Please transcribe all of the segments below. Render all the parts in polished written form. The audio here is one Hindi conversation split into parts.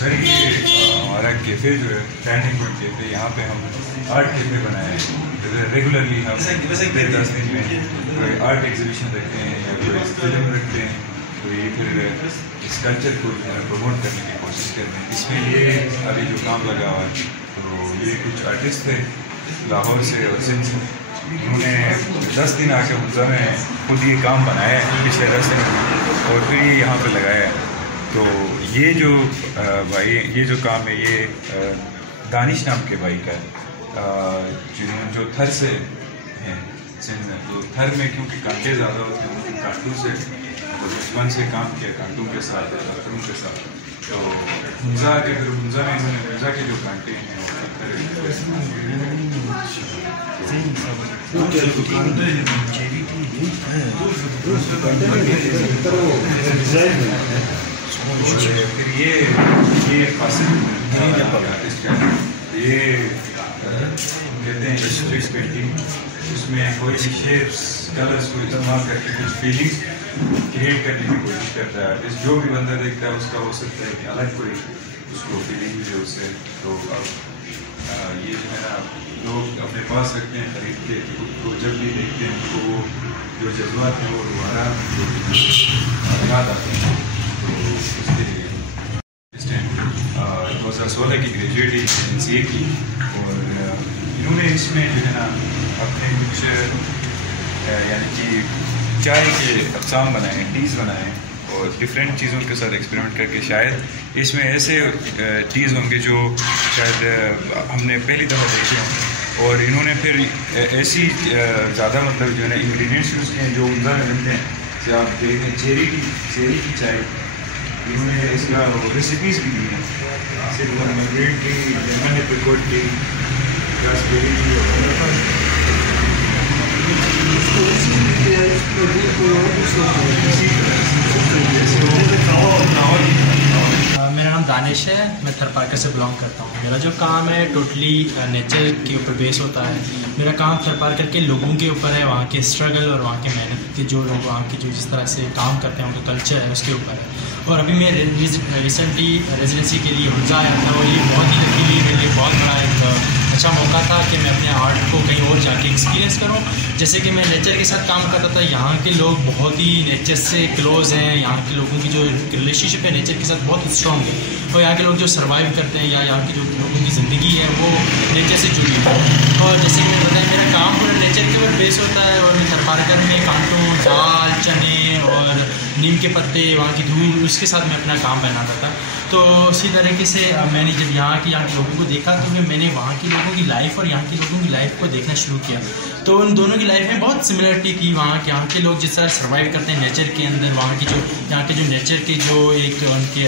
सर ये हमारा कैफ़े जो है टर्निंग पॉइंट कैफ़े, यहाँ पे हम आर्ट कैफ़े बनाए हैं। रेगुलरली हम 10 दिन में कोई आर्ट एग्जीबिशन रखते हैं या कोई फिल्म रखते हैं, तो ये फिर इस कल्चर को प्रमोट करने की कोशिश करते हैं। इसमें ये अभी जो काम लगा हुआ है, तो ये कुछ आर्टिस्ट थे लाहौर से और सिंध से, उन्होंने 10 दिन आके मुल्ज़ा में खुद ये काम बनाया है पिछले 10 दिन में, और फिर ये यहाँ पे लगाया है। तो ये जो भाई ये जो काम है ये दानिश नाम के भाई का है, जो थर से हैं सिंध में। तो थर में क्योंकि कांटे ज़्यादा होते हैं, उनके कांटों से बचपन से काम किया, कांटों के साथ पत्थरों के साथ। तो मुल्ज़ा के फिर मुल्ज़ा में इन्होंने मुल्ज़ा के जो कांटे हैं फिर ये ये कहते हैं स्ट्रीट पेंटिंग, उसमें कोई भी शेप्स कलर्स को इस्तेमाल करके कुछ फीलिंग्स क्रिएट करने की कोशिश करता है आर्टिस्ट। जो भी बंदा देखता है उसका हो सकता है कि अलग कोई उसको फीलिंग मिले उससे। तो अब ये जो है लोग अपने पास रखते हैं, खरीद के, तो जब भी देखते हैं उनको वो जो जज्बात हैं वो दोबारा याद आते हैं। तो इसके लिए 2016 की ग्रेजुएट NCA की, और इन्होंने इसमें जो है ना अपने कुछ यानी कि चाय के अक़साम बनाए, टीज़ बनाए, और डिफरेंट चीज़ों के साथ एक्सपेरिमेंट करके शायद इसमें ऐसे टीज़ होंगे जो शायद हमने पहली दफ़ा देखे होंगे। और इन्होंने फिर ऐसी ज़्यादा मतलब जो है ना इंग्रेडिएंट्स यूज़ किए हैं जो उम्दा में मिलते हैं। जैसे आप देखें चेरी की चाय, इन्होंने इसका रेसिपीज़ भी दी हैं, सिर्फ green tea, lemon apricot T, Raspberry T. मेरा नाम दानिश है, मैं थरपारकर से बिलोंग करता हूँ। मेरा जो काम है टोटली नेचर के ऊपर बेस होता है। मेरा काम थरपारकर के लोगों के ऊपर है, वहाँ के स्ट्रगल और वहाँ के मेहनत के जो लोग वहाँ की जो जिस तरह से काम करते हैं उनका कल्चर है उसके ऊपर है। और अभी मैं रिसेंटली रेजिडेंसी के लिए मुल्ज़ा आया था, और ये बहुत ही लकी मेरे लिए बहुत बड़ा एक अच्छा मौका था कि मैं अपने आर्ट को कहीं और जाके एक्सपीरियंस करूं। जैसे कि मैं नेचर के साथ काम करता था, यहाँ के लोग बहुत ही नेचर से क्लोज़ हैं, यहाँ के लोगों की जो रिलेशनशिप है नेचर के साथ बहुत स्ट्रॉन्ग है, और यहाँ के लोग जो सर्वाइव करते हैं या यहाँ की जो लोगों की ज़िंदगी है वो नेचर से जुड़ी है। और जैसे कि मैंने बताया मेरा काम पूरा नेचर के ऊपर बेस होता है, और मैं थरपारकर में कांटों, दाल, चने और नीम के पत्ते, वहाँ की धूल, उसके साथ मैं अपना काम बनाता था। तो इसी तरीके से मैंने जब यहाँ के लोगों को देखा तो फिर मैंने वहाँ के लोगों की लाइफ और यहाँ के लोगों की लाइफ को देखना शुरू किया। तो उन दोनों की लाइफ में बहुत सिमिलरिटी थी। यहाँ के लोग जिस तरह सर्वाइव करते हैं नेचर के अंदर, वहाँ की जो यहाँ के जो नेचर के जो एक उनके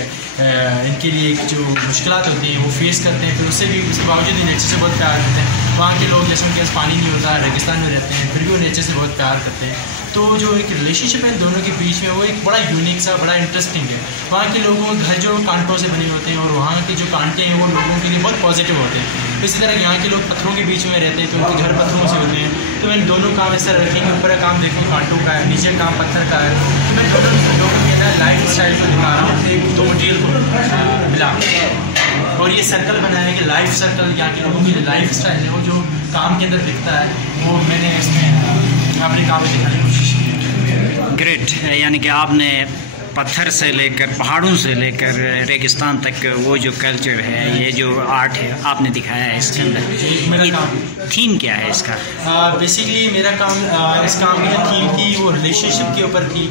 इनके लिए एक जो मुश्किलात होती हैं वो फेस करते हैं, फिर उससे भी उसके बावजूद भी नेचर से बहुत प्यार करते हैं। वहाँ के लोग जैसे उनके पास पानी नहीं होता, रेगिस्तान में रहते हैं, फिर भी वो नेचर से बहुत प्यार करते हैं। तो जो एक रिलेशनशिप है इन दोनों के बीच में वो एक बड़ा यूनिक सा, बड़ा इंटरेस्टिंग है। वहाँ के लोगों के घर जो कांटों से बने होते हैं, और वहाँ के जो कांटे हैं वो लोगों के लिए बहुत पॉजिटिव होते हैं। इसी तरह यहाँ के लोग पत्थरों के बीच में रहते हैं, तो उनके घर पत्थरों से होते हैं। तो मैं दोनों काम इस तरह रखेंगे, ऊपर का काम देखूँ कांटों का है, नीचे काम पत्थर का है। तो मैं दोनों लोगों के ना लाइफ स्टाइल को दिखा रहा हूँ, दो मटीरियल को मिला, और ये सर्कल बनाया है कि लाइफ सर्कल यहाँ के लोगों की लाइफ स्टाइल है वो जो काम के अंदर दिखता है वो मैंने इसमें अपने काम में दिखाने की कोशिश की। ग्रेट, यानी कि आपने पत्थर से लेकर पहाड़ों से लेकर रेगिस्तान तक वो जो कल्चर है, ये जो आर्ट है आपने दिखाया है इसके अंदर। मेरा काम थीम क्या है इसका? बेसिकली मेरा काम इस काम की जो थीम थी वो रिलेशनशिप के ऊपर थी,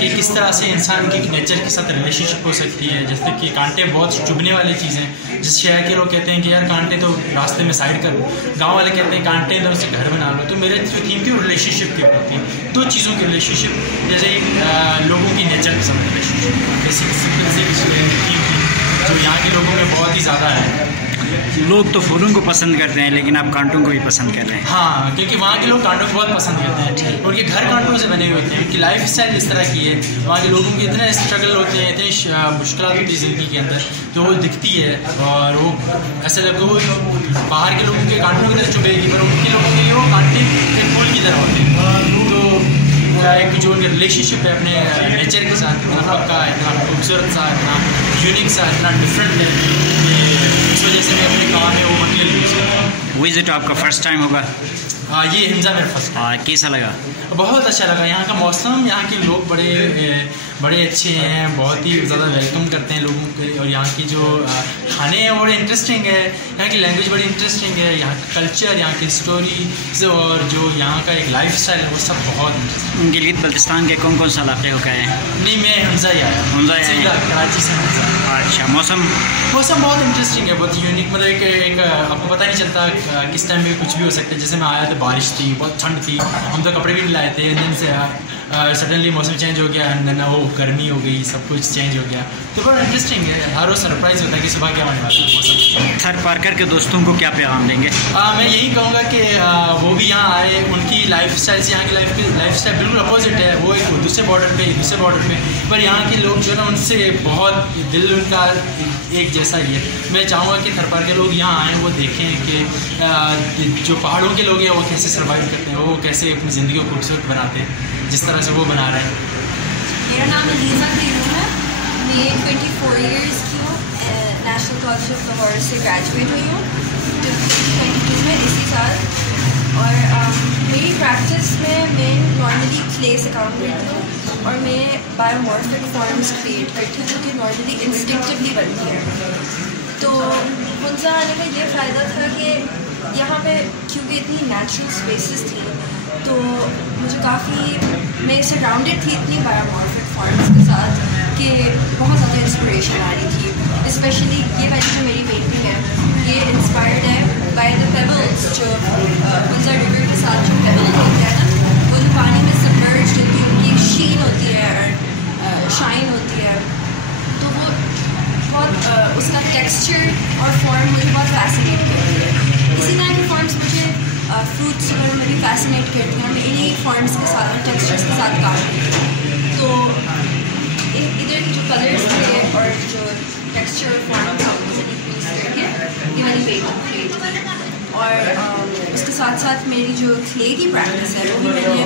कि किस तरह से इंसान की नेचर के साथ रिलेशनशिप हो सकती है। जैसे कि कांटे बहुत चुभने वाली चीज़ें, जिस शहर के लोग कहते हैं कि यार कांटे तो रास्ते में साइड कर लो, गाँव वाले कहते हैं कांटे तो उससे घर बना लो। तो मेरे जो थीम थी वो रिलेशनशिप के ऊपर थी, दो चीज़ों की रिलेशनशिप, जैसे लोगों की नेचर के साथ रिलेशनशिप, बेसिक सिंपल से थीम थी जो यहाँ के लोगों में बहुत ही ज़्यादा है। लोग तो फूलों को पसंद करते हैं, लेकिन आप कांटों को भी पसंद कर रहे हैं। हाँ, क्योंकि वहाँ के लोग कांटों को बहुत पसंद करते हैं, उनके घर कांटों से बने हुए होते हैं, उनकी लाइफ स्टाइल इस तरह की है। वहाँ के लोगों के इतने स्ट्रगल होते हैं, इतनी मुश्किल होती है ज़िंदगी के अंदर, तो वो दिखती है। और वो ऐसा लगता है वो बाहर के लोगों के कांटों की तरह चुभेगी, पर उनके लोगों के लिए वो कांटे एक फूल की तरह होते हैं। तो एक जो उनका रिलेशनशिप है अपने नेचर के साथ इतना पक्का, इतना खूबसूरत सा, इतना यूनिक सा, इतना डिफरेंट है कि इस वजह से मैं अपने काम में वो मटेरियल यूज़ करता हूँ। विजिट आपका फर्स्ट टाइम होगा? ये हिमज़ा मेरा फर्स्ट टाइम। कैसा लगा? बहुत अच्छा लगा। यहाँ का मौसम, यहाँ के लोग बड़े अच्छे हैं, बहुत ही ज़्यादा वेलकम करते हैं लोगों के, और यहाँ की जो खाने हैं वो बड़े इंटरेस्टिंग है, यहाँ की लैंग्वेज बड़ी इंटरेस्टिंग है, यहाँ का कल्चर, यहाँ की स्टोरीज और जो यहाँ का एक लाइफ स्टाइल है वो सब बहुत इंटरेस्टिंग। गिलगित बल्तिस्तान के कौन कौन सा इलाके हो गए हैं? नहीं, मैं हिमज़ा ही आया, कराची से हिमज़ा। अच्छा, मौसम बहुत इंटरेस्टिंग है, बहुत यूनिक, मतलब एक आपको पता नहीं चलता किस टाइम में कुछ भी हो सकता है। जैसे मैं आया तो बारिश थी, बहुत ठंड थी, हम तो कपड़े भी नहीं लाए थे, इंजन से सडनली मौसम चेंज हो गया, ना वो गर्मी हो गई, सब कुछ चेंज हो गया, तो बहुत इंटरेस्टिंग है। हर रोज़ सरप्राइज़ होता है कि सुबह क्या होने वाला है मौसम। थरपारकर के दोस्तों को क्या पैगाम देंगे? मैं यही कहूँगा कि वो भी यहाँ आए, उनकी लाइफ स्टाइल से यहाँ की लाइफ स्टाइल बिल्कुल अपोजिट है। वो एक दूसरे बॉर्डर पे, पर यहाँ के लोग जो है ना उनसे बहुत दिल उनका एक जैसा ही है। मैं चाहूँगा कि थरपार के लोग यहाँ आएँ, वो देखें कि जो पहाड़ों के लोग हैं वो कैसे सर्वाइव करते हैं, वो कैसे अपनी ज़िंदगी को खूबसूरत बनाते हैं जिस तरह से वो बना रहे हैं। मेरा नाम अलीज़ा खलीलू है, मैं 24 ईयर्स की हूँ, नेशनल कॉलेज ऑफ लाहौर से ग्रेजुएट हुई हूँ 2022 में इसी साल। और मेरी प्रैक्टिस में मैं नॉर्मली क्ले से काम करती हूँ और मैं बायोमॉर्फिक फॉर्म्स क्रिएट करती हूँ जो कि नॉर्मली इंस्टिंक्टिवली बनती है। तो हिमज़ा आने का ये फ़ायदा था कि यहाँ पे क्योंकि इतनी नेचुरल स्पेसेस थी तो मुझे काफ़ी, मैं सराउंडेड थी इतनी बायोमॉर्फिक फॉर्म्स के साथ कि बहुत ज़्यादा इंस्पिरेशन आ रही थी। स्पेशली ये वाली जो मेरी पेंटिंग है ये इंस्पायर्ड है बाय द पेबल्स, जो हिमज़ा रिवर के साथ जो पेबल्स होते हैं ना, वो जो पानी में सबमर्ज होती है, उनकी शीन होती है और शाइन होती है, तो वो बहुत उसका टेक्सचर और फॉर्म मुझे बहुत फैसिनेट करती है। इसी तरह की फॉर्म्स मुझे फ्रूट्स वगैरह में भी फैसिनेट करती हैं, मैं इन्हीं फॉर्म्स के साथ और टेक्सचर्स के साथ काम करती हूँ। तो इधर के जो कलर्स थे और जो टेक्सचर और फॉर्म था उसे यूज़ करके ये वाली पेंटिंग क्रिएट की। और उसके साथ साथ मेरी जो क्ले की प्रैक्टिस है वो भी मैंने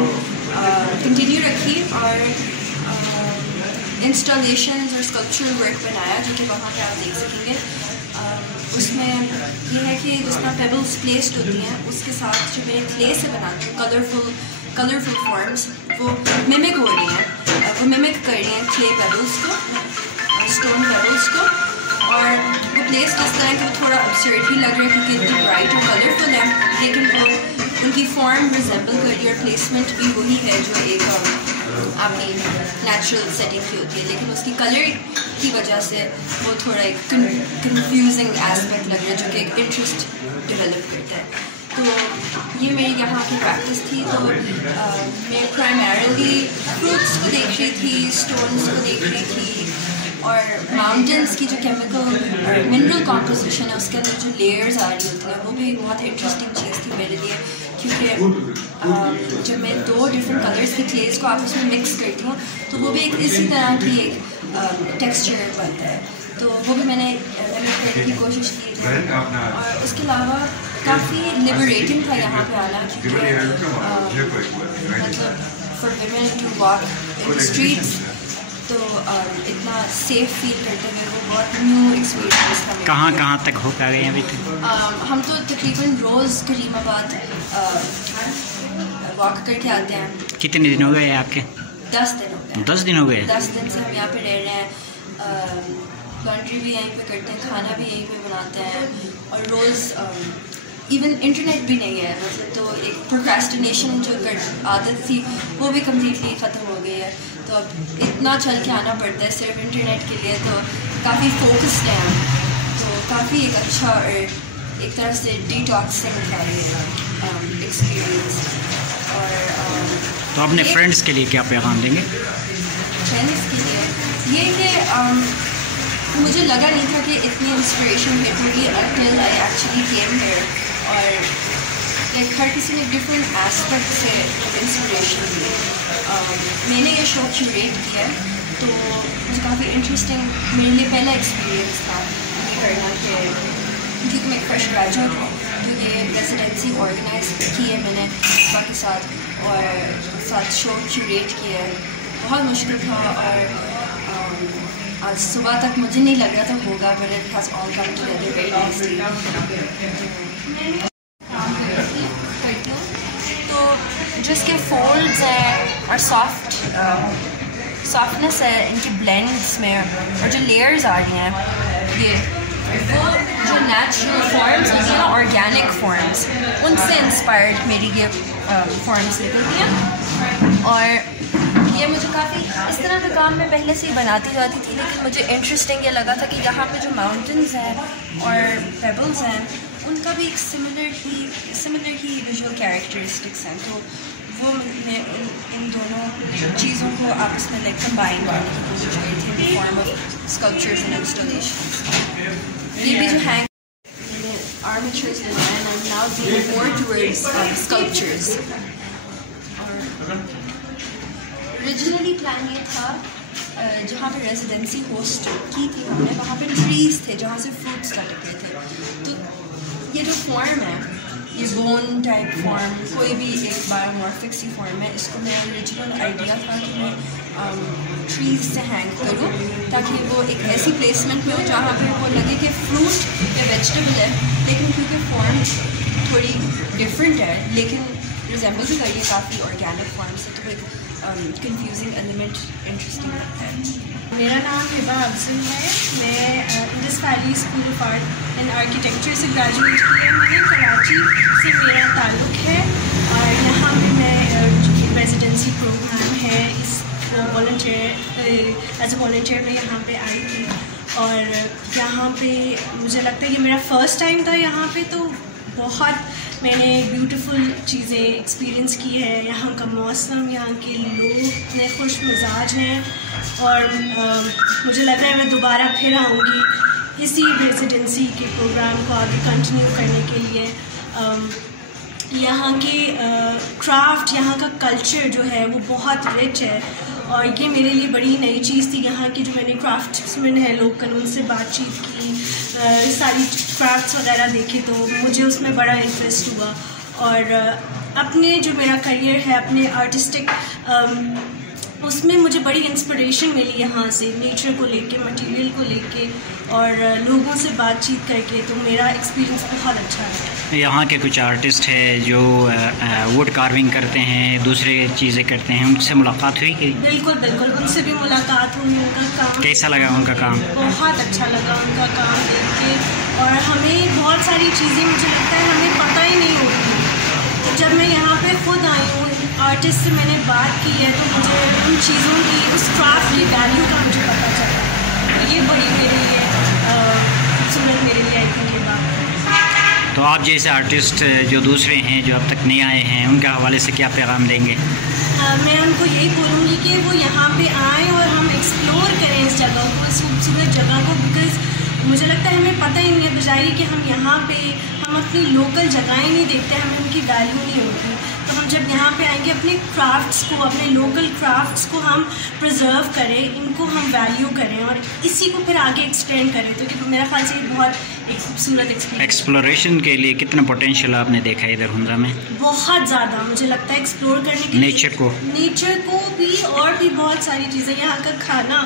कंटिन्यू रखी और इंस्टॉलेशंस और स्कल्पचरल वर्क बनाया जो कि वहाँ पे आप देख सकेंगे। उसमें ये है कि जिस तरह पेबल्स प्लेस्ड होती हैं उसके साथ जो मैं क्ले से बनाती हूँ कलरफुल फॉर्म्स वो मिमिक हो रही हैं, वो मिमिक कर रही हैं क्ले पेबल्स को, स्टोन पेबल्स को, और वो प्लेस्ड इस तरह कि वो थोड़ा absurd भी लग रहा है क्योंकि इतनी ब्राइट और कलरफुल है, लेकिन वो उनकी फॉर्म रिजेंबल कर रही है और प्लेसमेंट भी वही है जो एक आपकी नेचुरल सेटिंग की होती है, लेकिन उसकी कलर की वजह से वो थोड़ा एक कंफ्यूजिंग एस्पेक्ट लग रहा है जो कि एक इंटरेस्ट डेवलप करता है। तो ये मेरी यहाँ की प्रैक्टिस थी। तो मैं प्राइमरीली फ्रूट्स को देख रही थी, स्टोन्स को देख रही थी और माउंटेन्स की जो केमिकल और मिनरल कॉम्पोजिशन है उसके अंदर जो लेयर्स आ रही होती हैं वो भी बहुत इंटरेस्टिंग चीज़ थी मेरे लिए, क्योंकि जब मैं दो डिफरेंट कलर्स के क्लेज को आपस में मिक्स करती हूँ तो वो भी एक इसी तरह की एक टेक्सचर बनता है, तो वो भी मैंने करने की कोशिश की थी। और उसके अलावा काफ़ी लिबरेटिंग था यहाँ पे आना, क्योंकि मतलब for women to walk in the streets तो इतना सेफ फील करते हुए वो बहुत न्यू एक्सपीरियंस था। कहाँ तक हो पा गए अभी तक? हम तो तकरीबन रोज़ करीमाबाद वॉक करके आते हैं। कितने दिन हो गए आपके? 10 दिन हो गए। 10 दिन हो गए? 10 दिन से हम यहाँ पे रह रहे हैं, लॉन्ड्री भी यहीं पे करते हैं, खाना भी यहीं पे बनाते हैं और रोज़ इवन इंटरनेट भी नहीं है, मतलब तो एक प्रोक्रेस्टिनेशन जो आदत थी वो भी कम्प्लीटली ख़त्म हो गई है। तो अब इतना चल के आना पड़ता है सिर्फ इंटरनेट के लिए, तो काफ़ी फोकस्ड है हम, तो काफ़ी एक अच्छा और एक तरह से डिटॉक्सिंग था ये एक्सपीरियंस। और तो अपने फ्रेंड्स के लिए क्या पैगाम देंगे? फ्रेंड्स के लिए ये कि मुझे लगा नहीं था कि इतनी इंस्पिरेशन हिट होगी until I actually came here, और लाइक हर किसी ने डिफरेंट एस्पेक्ट से इंस्पिरेशन ली। मैंने ये शो क्यूरेट किया तो मुझे काफ़ी इंटरेस्टिंग, मेरे लिए पहला एक्सपीरियंस था ये करना कि क्योंकि मैं फ्रेश ग्रेजुएट हूँ, तो ये रेजिडेंसी ऑर्गेनाइज की है मैंने पाकिस्तान साथ शो क्यूरेट किया है। बहुत मुश्किल था और आज सुबह तक मुझे नहीं लग रहा था होगा, but it has all come together very nicely. तो जो इसके फोल्ड्स हैं और सॉफ्टनेस है इनकी ब्लेंड्स में, और जो लेयर्स आ रही हैं ये वो जो नेचुरल फॉर्म्स होती हैं ना, ऑर्गेनिक फॉर्म्स, उनसे इंस्पायर्ड मेरी ये फॉर्म्स निकलती हैं। और ये मुझे काफ़ी इस तरह का काम मैं पहले से ही बनाती जाती थी, लेकिन मुझे इंटरेस्टिंग ये लगा था कि यहाँ पे जो माउंटेन्स हैं और पेबल्स हैं उनका भी एक सिमिलर ही विजुअल कैरेक्टरिस्टिक्स हैं। तो वो मैं इन दोनों चीज़ों को आपस में कंबाइन करने की कोशिश करी थी in the form of sculptures and installations. ये भी जो hang armatures and I am now going more towards sculptures. Originally plan ये था जहाँ पे रेजिडेंसी होस्ट की थी हमने, वहाँ पे ट्रीज़ थे जहाँ से फ्रूट्स लटके थे। तो ये जो फॉर्म है, ये बोन टाइप फॉर्म, कोई भी एक बायोमॉर्फिक सी फॉर्म है, इसको मेरा ओरिजिनल आइडिया था कि मैं ट्रीज़ से हैंग करूँ ताकि वो एक ऐसी प्लेसमेंट में हो जहाँ पे वो लगे कि फ्रूट या वेजिटेबल है, लेकिन क्योंकि फॉर्म थोड़ी डिफरेंट है लेकिन रिजेंबल भी करिए काफ़ी ऑर्गेनिक फॉर्म से, तो एक कंफ्यूजिंग एलिमेंट इंटरेस्टिंग लगता है। मेरा नाम हिबा अफजल है। मैं Indus valley school of art and architecture से ग्रेजुएट किया है। मैंने कराची से मेरा ताल्लुक़ है और यहाँ पे मैं रेजिडेंसी प्रोग्राम है इस वॉलंटियर एज ए वॉलंटियर मैं यहाँ पे आई थी। और यहाँ पे मुझे लगता है कि मेरा फ़र्स्ट टाइम था यहाँ पे, तो बहुत मैंने ब्यूटीफुल चीज़ें एक्सपीरियंस की है। यहाँ का मौसम, यहाँ के लोग इतने खुश मिजाज हैं और मुझे लग रहा है मैं दोबारा फिर आऊँगी इसी रेजिडेंसी के प्रोग्राम को आगे कंटिन्यू करने के लिए। यहाँ के क्राफ्ट, यहाँ का कल्चर जो है वो बहुत रिच है और ये मेरे लिए बड़ी नई चीज़ थी। यहाँ की जो मैंने क्राफ्ट्समैन है लोकल, उनसे बातचीत की, सारी क्राफ्ट्स वगैरह देखे तो मुझे उसमें बड़ा इंटरेस्ट हुआ। और अपने जो मेरा करियर है अपने आर्टिस्टिक उसमें मुझे बड़ी इंस्पिरेशन मिली यहाँ से, नेचर को लेके, मटेरियल को लेके और लोगों से बातचीत करके, तो मेरा एक्सपीरियंस बहुत अच्छा है। यहाँ के कुछ आर्टिस्ट हैं जो वुड कार्विंग करते हैं, दूसरे चीज़ें करते हैं, उनसे मुलाकात हुई कि? बिल्कुल बिल्कुल, उनसे भी मुलाकात हुई। उनका काम कैसा लगा? उनका काम बहुत अच्छा लगा, उनका काम देख के। और हमें बहुत सारी चीज़ें मुझे लगता है हमें पता ही नहीं होती। जब मैं यहाँ पे खुद आई हूँ, आर्टिस्ट से मैंने बात की है, तो मुझे उन चीज़ों की, उस क्राफ्ट की वैल्यू का मुझे पता चला। ये बड़ी मेरे लिए खूबसूरत मेरे लिए आई थिंक ये बात। तो आप जैसे आर्टिस्ट जो दूसरे हैं जो अब तक नहीं आए हैं, उनके हवाले से क्या पैगाम देंगे? मैं उनको यही बोलूँगी कि वो यहाँ पे आएँ और हम एक्सप्लोर करें इस जगह को, इस खूबसूरत जगह को। बिकॉज़ मुझे लगता है हमें पता ही नहीं है बजाय कि हम यहाँ पे हम अपनी लोकल जगहें नहीं देखते, हमें उनकी वैल्यू नहीं होती। तो हम जब यहाँ पे आएंगे अपने क्राफ्ट्स को, अपने लोकल क्राफ्ट्स को हम प्रिजर्व करें, इनको हम वैल्यू करें और इसी को फिर आगे एक्सटेंड करें। तो क्योंकि मेरा ख्याल से ये बहुत एक खूबसूरत एक्सपीरियंस। एक्सप्लोरेशन के लिए कितना पोटेंशियल आपने देखा है इधर हुंजा में? बहुत ज़्यादा मुझे लगता है एक्सप्लोर करने के नेचर को भी और भी बहुत सारी चीज़ें। यहाँ का खाना,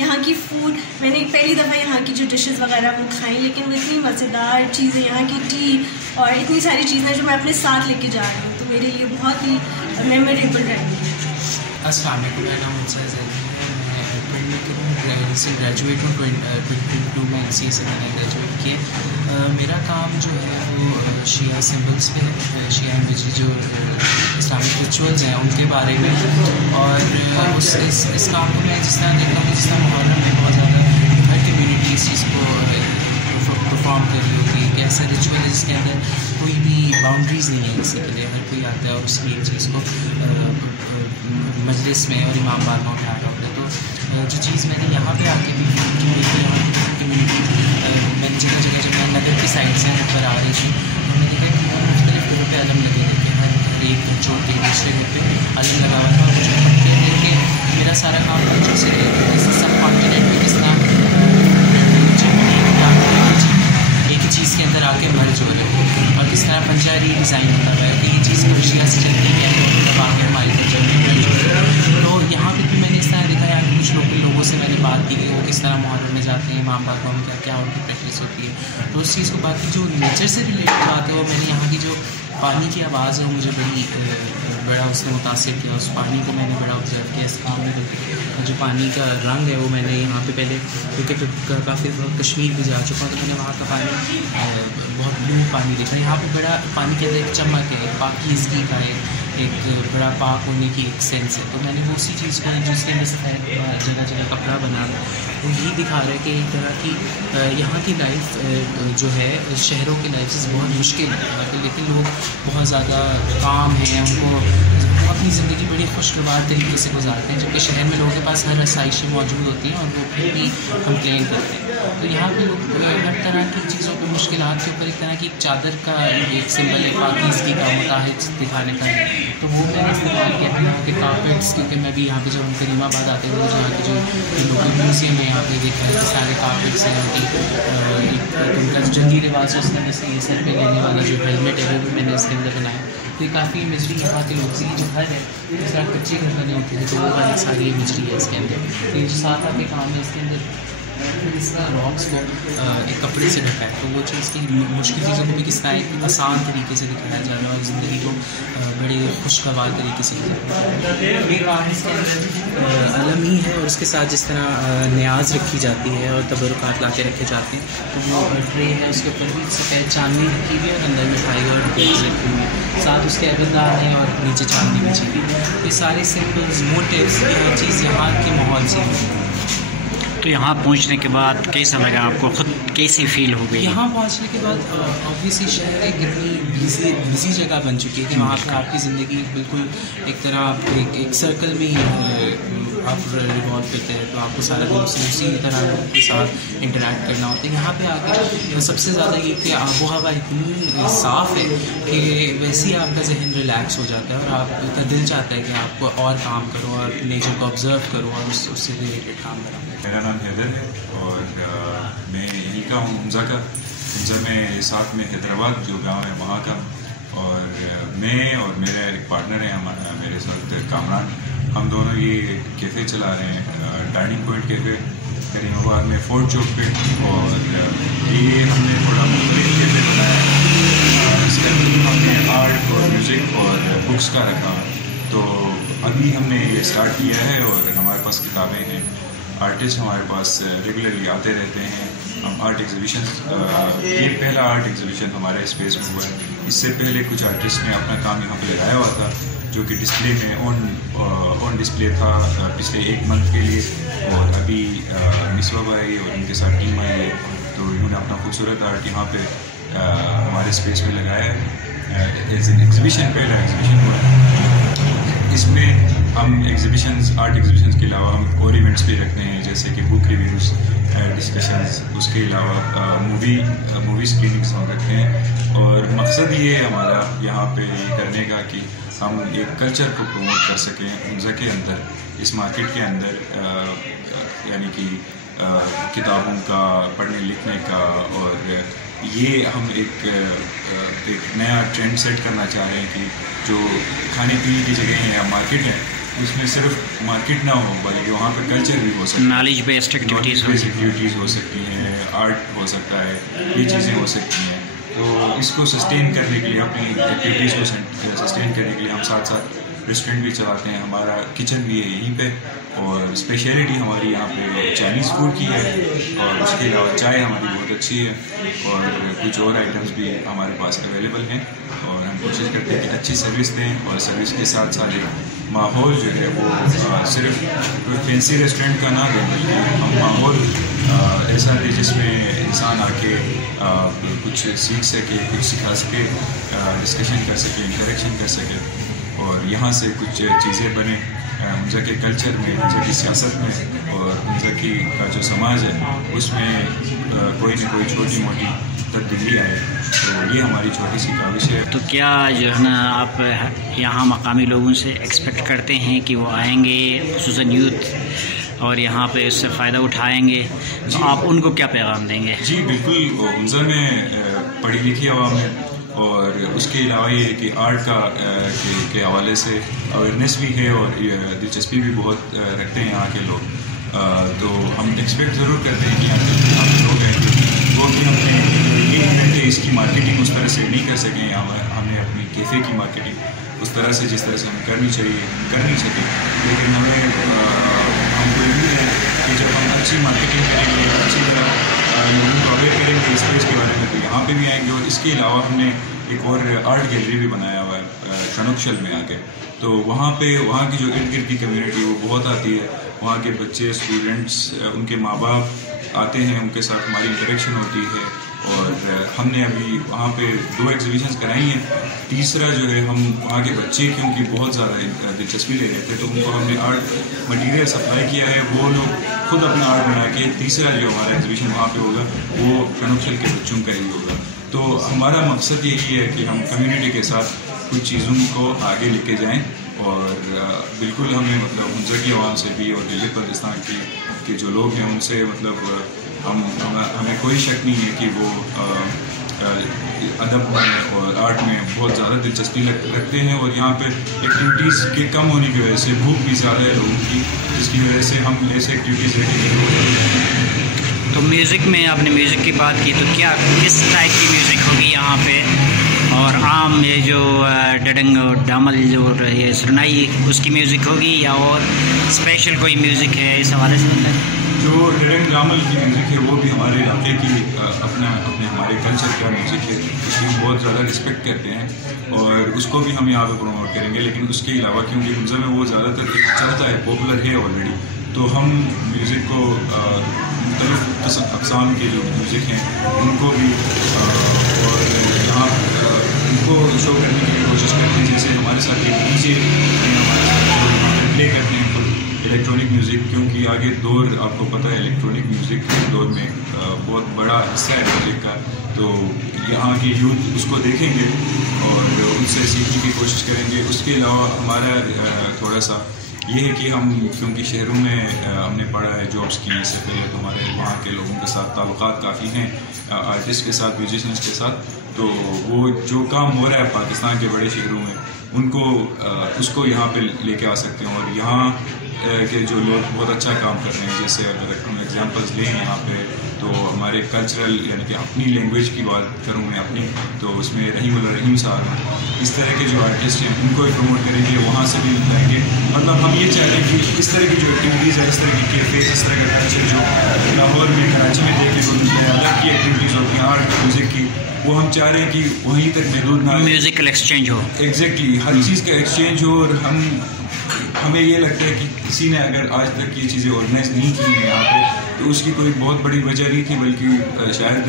यहाँ की फूड, मैंने पहली दफ़ा यहाँ की जो डिशेस वगैरह वो खाई, लेकिन वो इतनी मज़ेदार चीज़ें, यहाँ की टी और इतनी सारी चीज़ें जो मैं अपने साथ लेके जा रही हूँ, तो मेरे लिए बहुत ही मेमोरेबल रहेंगी। अस्सलाम वालेकुम, मेरा नाम मुंसर ज़ैदी है। मैं रिसेंट ग्रेजुएट हूँ, 2022 में NCA से मैंने ग्रेजुएट किया। मेरा काम जो है वो शिया सिम्बल्स पे है, शिया इमेजरी जो इस्लामिक रिचुअल्स हैं उनके बारे में। और इस काम को मैं जिस तरह देखता हूँ, जिस तरह मुहर्रम में बहुत ज़्यादा हर कम्यूनिटी इस चीज़ को परफॉर्म कर रही होगी, एक ऐसा रिचुअल है जिसके अंदर कोई भी बाउंड्रीज़ नहीं है किसी के लिए। हर कोई आता है और उसकी एक चीज़ को मजलिस में और इमाम बार में उठा रहा होता है। तो जो चीज़ मैंने यहाँ पे आके भी फील की है, यहाँ की कम्यूनिटी मैंने जगह जगह जब मैं नगर की साइड से पर आ रही थी, मैंने देखा कि वो मुख्तलिफ घरों पर अलम लगे थे, हर एक छोड़ के दूसरे घर पर अलम लगा हुआ था। और मुझे पढ़ते थे कि मेरा सारा काम बच्चों से सब कॉन्टिनेंट में किस तरह एक ही चीज़ के अंदर आके मर्ज हो रहे हैं और किस तरह पंजाबी डिज़ाइन होता है कि ये चीज़ पर्शिया से चलती है इमाम बागवान क्या क्या उनकी प्रैक्टिस होती है। तो उस चीज़ को, बाकी जो नेचर से रिलेटेड बात है वो मैंने यहाँ की जो पानी की आवाज़ है वो मुझे बड़ा उसने मुतासिर किया। उस पानी को मैंने बड़ा ऑब्जर्व किया इस काम में। जो पानी का रंग है वो मैंने यहाँ पे पहले, क्योंकि काफ़ी कश्मीर भी जा चुका हूँ, तो मैंने वहाँ का पानी बहुत ब्लू पानी देखा। यहाँ पे बड़ा पानी के अंदर एक चमक है, पाकीज़गी का एक बड़ा पाक होने की एक सेंस है। तो मैंने वो उसी चीज़ को जिसके अंदर जगह जगह कपड़ा बना वो यही दिखा रहा है कि एक तरह की यहाँ की लाइफ जो है शहरों की लाइफ से बहुत मुश्किल है, लेकिन लोग बहुत ज़्यादा काम हैं, उनको अपनी ज़िंदगी बड़ी खुशगवार तरीके से गुजारते हैं, जबकि शहर में लोगों के पास हर आसाइशें मौजूद होती हैं और वो फिर भी कंप्लेन करते हैं। तो यहाँ पे लोग हर तरह की चीज़ों पर, मुश्किलात के ऊपर एक तरह की चादर का एक सिंबल है, पाकीज़गी का, मुताहिद दिखाने का है। तो वो मैंने इस्तेमाल किया था यहाँ के कारपेट्स, क्योंकि मैं भी यहाँ पे जब हम करीमाबाद आते थे तो यहाँ के जो लोकल म्यूज़ियम है यहाँ पे देखा है सारे कारपेट्स हैं यहाँ उनका जो जंगी रिवाज है उसमें जैसे ये सर पे लेने वाला जो हेलमेट है वो भी मैंने इसके अंदर बनाया। तो ये काफ़ी इमेजरी यहाँ के लोग की जो घर है इस तरह कच्चे घर बने होते हैं, तो वो वाली सारी इमेजरी है इसके अंदर। तो ये जो साथ आके काम है इसके अंदर इसका रॉक्स को एक कपड़े से ढका है, तो वो चीज़ की मुश्किल चीज़ों को भी किस तरह एक आसान तरीके से दिखाया जा रहा है और ज़िंदगी को बड़े खुशगवार तरीके से ये काम इसके अंदर अलम ही है। और उसके साथ जिस तरह न्याज रखी जाती है और तबरुकात ला के रखे जाते हैं, तो वो ट्रे है उसके ऊपर भी सफ़ेद चांदनी रखी हुई है और अंदर मिठाई और डेट्स रखी हुई है, साथ उसके अबरदार हैं और नीचे चांदनी बिछी हुई है। ये सारे सिंपल्स मोटिव्स ये हर चीज़ यहाँ के माहौल से है। तो यहाँ पहुँचने के बाद कैसा लगा आपको, खुद कैसी फील हो गई? यहाँ पहुँचने के बाद ऑब्वियसली शहर एक इतनी बिजी जगह बन चुकी है कि वहाँ पर आपकी ज़िंदगी बिल्कुल एक तरह एक सर्कल में ही आप रिवॉल्व करते हैं, तो आपको सारा दिन उसी तरह लोगों के साथ इंटरेक्ट करना होता है। यहाँ पे आके सबसे ज़्यादा ये कि आबो हवा इतनी साफ़ है कि वैसे ही आपका जहन रिलैक्स हो जाता है और आपका दिल चाहता है कि आपको और काम करो और नेचर को ऑब्ज़र्व करो और उससे रिलेटेड काम करो। मेरा नाम हैदर है और मैं यहीं का हूँ, हमजा का। हमजा में साथ में हैदराबाद जो गांव है वहाँ का, और मैं और मेरा एक पार्टनर है हमारा मेरे साथ कामरान, हम दोनों ये कैफ़े चला रहे हैं, टर्निंग पॉइंट कैफ़े करीमाबाद में फोर्ट चौक पे। और ये हमने थोड़ा मुख्तलिफ कैफ़े बनाया है, इसके अंदर हमने आर्ट और म्यूज़िक और बुक्स का रखा। तो अभी हमने ये स्टार्ट किया है और हमारे पास किताबें हैं, आर्टिस्ट हमारे पास रेगुलरली आते रहते हैं। हम आर्ट एग्जीबिशन, ये पहला आर्ट एग्जीबिशन हमारे स्पेस में हुआ है। इससे पहले कुछ आर्टिस्ट ने अपना काम यहाँ पे लगाया हुआ था जो कि डिस्प्ले में ऑन डिस्प्ले था पिछले 1 मंथ के लिए। और अभी मिसवा भाई और इनके साथ टीम आई है, तो इन्होंने अपना खूबसूरत आर्ट यहाँ पे हमारे स्पेस में लगाया है एज एन एग्जीबिशन। पहला एग्जीबिशन हुआ है, इसमें हम आर्ट एग्जीबिशंस के अलावा हम और इवेंट्स भी रखते हैं, जैसे कि बुक रिव्यूज़, डिस्कशंस, उसके अलावा मूवी स्क्रीनिंग्स हम रखते हैं। और मकसद ये है हमारा यहाँ पे ये करने का कि हम एक कल्चर को प्रमोट कर सकें हमजा के अंदर, इस मार्केट के अंदर, यानी कि किताबों का, पढ़ने लिखने का। और ये हम एक नया ट्रेंड सेट करना चाह रहे हैं कि जो खाने पीने की जगह हैं या मार्केट है उसमें सिर्फ मार्केट ना हो बल्कि वहाँ पे कल्चर भी हो सकता है, नॉलेज बेस्ड एक्टिविटीज़ हो सकती हैं, आर्ट हो सकता है, ये चीज़ें हो सकती हैं। तो इसको सस्टेन करने के लिए, अपनी एक्टिविटीज़ को सस्टेन करने के लिए हम साथ साथ रेस्टोरेंट भी चलाते हैं, हमारा किचन भी है यहीं पे। और स्पेशलिटी हमारी यहाँ पे चाइनीज़ फूड की है और उसके अलावा चाय हमारी बहुत अच्छी है और कुछ और आइटम्स भी हमारे पास अवेलेबल हैं। और हम कोशिश करते हैं कि अच्छी सर्विस दें और सर्विस के साथ साथ एक माहौल जो है वो सिर्फ कोई फैंसी रेस्टोरेंट का ना दें, बल्कि हम माहौल ऐसा दे जिसमें इंसान आके कुछ सीख सके, कुछ सिखा सके, डिस्कशन कर सके, इंटरेक्शन कर सके और यहाँ से कुछ चीज़ें बने हमजा के कल्चर में, हमजा की सियासत में और हमजा की का जो समाज है उसमें कोई न कोई छोटी मोटी तब्दीली आए। तो ये हमारी छोटी सी काविश है। तो क्या जो है ना आप यहाँ मकामी लोगों से एक्सपेक्ट करते हैं कि वो आएंगे, खुसूसन यूथ, और यहाँ पे इससे फ़ायदा उठाएंगे, तो आप उनको क्या पैगाम देंगे? जी बिल्कुल, हमजा में पढ़ी लिखी आवाम है और उसके अलावा ये है कि आर्ट के हवाले से अवेयरनेस भी है और दिलचस्पी भी बहुत रखते हैं यहाँ के लोग। तो हम एक्सपेक्ट ज़रूर करते हैं कि यहाँ पे लोग हैं वो भी हमने ये है कि इसकी मार्केटिंग उस तरह से नहीं कर सकें, हमने अपनी कैफ़े की मार्केटिंग उस तरह से जिस तरह से हमें करनी चाहिए कर नहीं सके, लेकिन हमको ये है कि जब हम अच्छी मार्केटिंग करेंगे, अच्छी तरह लोगों को अवेयर करेंगे इस प्लेस के बारे में, तो यहाँ पे भी आएंगे। और इसके अलावा हमने एक और आर्ट गैलरी भी बनाया हुआ है शनुकशल में आके, तो वहाँ की जो इर्द गिर्द की कम्युनिटी वो बहुत आती है, वहाँ के बच्चे, स्टूडेंट्स, उनके माँ बाप आते हैं, उनके साथ हमारी इंटरेक्शन होती है। और हमने अभी वहाँ पे 2 एग्जीबिशंस कराई हैं। तीसरा जो है हम वहाँ के बच्चे क्योंकि बहुत ज़्यादा दिलचस्पी ले रहे थे, तो उनको हमने आर्ट मटेरियल सप्लाई किया है, वो लोग खुद अपना आर्ट बना के तीसरा जो हमारा एग्जीबिशन वहाँ पे होगा वो शनुकशल के बच्चों का ही होगा। तो हमारा मकसद यही है कि हम कम्युनिटी के साथ कुछ चीज़ों को आगे लेके जाएँ। और बिल्कुल हमें मतलब मुंजा की आवाम से भी और गिलगित बल्तिस्तान के जो लोग हैं उनसे मतलब हमें कोई शक नहीं है कि वो अदब में और आर्ट में बहुत ज़्यादा दिलचस्पी रखते हैं। और यहाँ पे एक्टिविटीज़ के कम होने की वजह से भूख भी ज़्यादा है लोगों की, जिसकी वजह से हम ऐसे एक्टिविटीज़ तो म्यूज़िक में आपने म्यूज़िक की बात की, तो क्या किस टाइप की म्यूज़िक होगी यहाँ पे? और आम ये जो डडंग डामल जो ये सरनाई उसकी म्यूज़िक होगी या और स्पेशल कोई म्यूज़िक है इस हवाले से? जो डडंग डामल की म्यूज़िक है वो भी हमारे इलाके की हमारे कल्चर का म्यूज़िक है, उसकी हम बहुत ज़्यादा रिस्पेक्ट करते हैं और उसको भी हम यहाँ पे प्रमोट करेंगे। लेकिन उसके अलावा क्योंकि मुंजा में वो ज़्यादातर चलता है, पॉपुलर है ऑलरेडी, तो हम म्यूज़िक को मुख्तलिफ़ अक़साम के जो म्यूज़िक हैं उनको भी और यहाँ उनको शो करने की कोशिश करते हैं। जैसे हमारे साथ एक डीजे प्ले करते हैं इलेक्ट्रॉनिक म्यूज़िक, क्योंकि आगे दौर आपको पता है इलेक्ट्रॉनिक म्यूज़िक के दौर में बहुत बड़ा हिस्सा है म्यूज़िक का, तो यहाँ के यूथ उसको देखेंगे और उनसे सीखने की कोशिश करेंगे। उसके अलावा हमारा थोड़ा सा ये है कि हम क्योंकि शहरों में हमने पढ़ा है जॉब्स की, इससे पहले तो हमारे वहाँ के लोगों के साथ ताल्लुकात काफ़ी हैं, आर्टिस्ट के साथ, म्यूजिशियंस के साथ, तो वो जो काम हो रहा है पाकिस्तान के बड़े शहरों में उनको उसको यहाँ पे लेके आ सकते हैं। और यहाँ के जो लोग बहुत अच्छा काम कर रहे हैं, जैसे अगर हम एग्जांपल्स लें यहाँ पे, तो हमारे कल्चरल यानी कि अपनी लैंग्वेज की बात करूँ मैं अपनी, तो उसमें रहीम साहब इस तरह के जो आर्टिस्ट हैं उनको भी प्रमोट करेंगे, वहाँ से भी लाएंगे। मतलब हम ये चाह रहे हैं कि इस तरह की जो एक्टिविटीज़ है, इस तरह की कैफे, इस तरह का कल्चर जो लाहौर में, कराची में देखने को मिलती है, अलग की एक्टिविटीज़ होती हैं आर्ट म्यूज़िक की, वो हम चाह रहे हैं कि वहीं तक महदूद ना, म्यूज़िकल एक्सचेंज हो। एग्जैक्टली, हर चीज़ का एक्सचेंज हो। और हमें ये लगता है कि किसी ने अगर आज तक ये चीज़ें ऑर्गेनाइज नहीं की हैं यहाँ पे, तो उसकी कोई बहुत बड़ी वजह नहीं थी, बल्कि शायद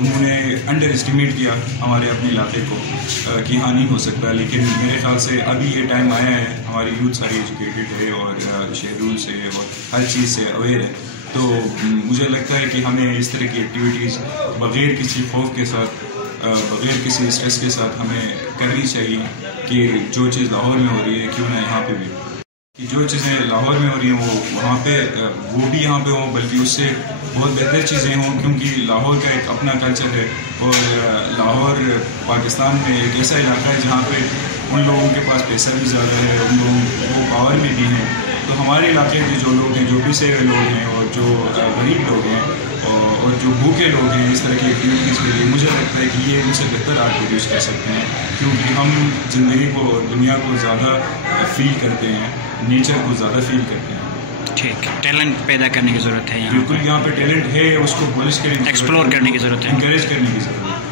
उन्होंने अंडर एस्टिमेट किया हमारे अपने इलाके को कि हाँ नहीं हो सकता। लेकिन मेरे ख्याल से अभी ये टाइम आया है, हमारी यूथ सारी एजुकेटेड है और शेड्यूल से और हर चीज़ से अवेयर है, तो मुझे लगता है कि हमें इस तरह की एक्टिविटीज़ बग़ैर किसी खौफ के साथ, बग़ैर किसी स्ट्रेस के साथ हमें करनी चाहिए कि जो चीज़ लाहौर में हो रही है क्यों ना यहाँ पे भी, कि जो चीज़ें लाहौर में हो रही हैं वो वहाँ पे वो भी यहाँ पे हों, बल्कि उससे बहुत बेहतर चीज़ें हों, क्योंकि लाहौर का एक अपना कल्चर है। और लाहौर पाकिस्तान में एक ऐसा इलाका है जहाँ पे उन लोगों के पास पैसा भी ज़्यादा है, उन लोगों को पावर में भी है। तो हमारे इलाके के जो लोग हैं, जो पिसे हुए लोग हैं और जो गरीब लोग हैं और जो भूखे लोग हैं, इस तरह की एक्टिविटीज़ के लिए मुझे लगता है कि ये उनसे बेहतर आर्ट प्रोड्यूस कर सकते हैं, क्योंकि हम ज़िंदगी को और दुनिया को ज़्यादा फील करते हैं, नेचर को ज़्यादा फील करते हैं। ठीक है, टैलेंट पैदा करने की ज़रूरत है यहाँ। बिल्कुल, यहाँ पे टैलेंट है, उसको पॉलिश करने की, एक्सप्लोर करने की ज़रूरत है, इंकरेज करने की ज़रूरत है।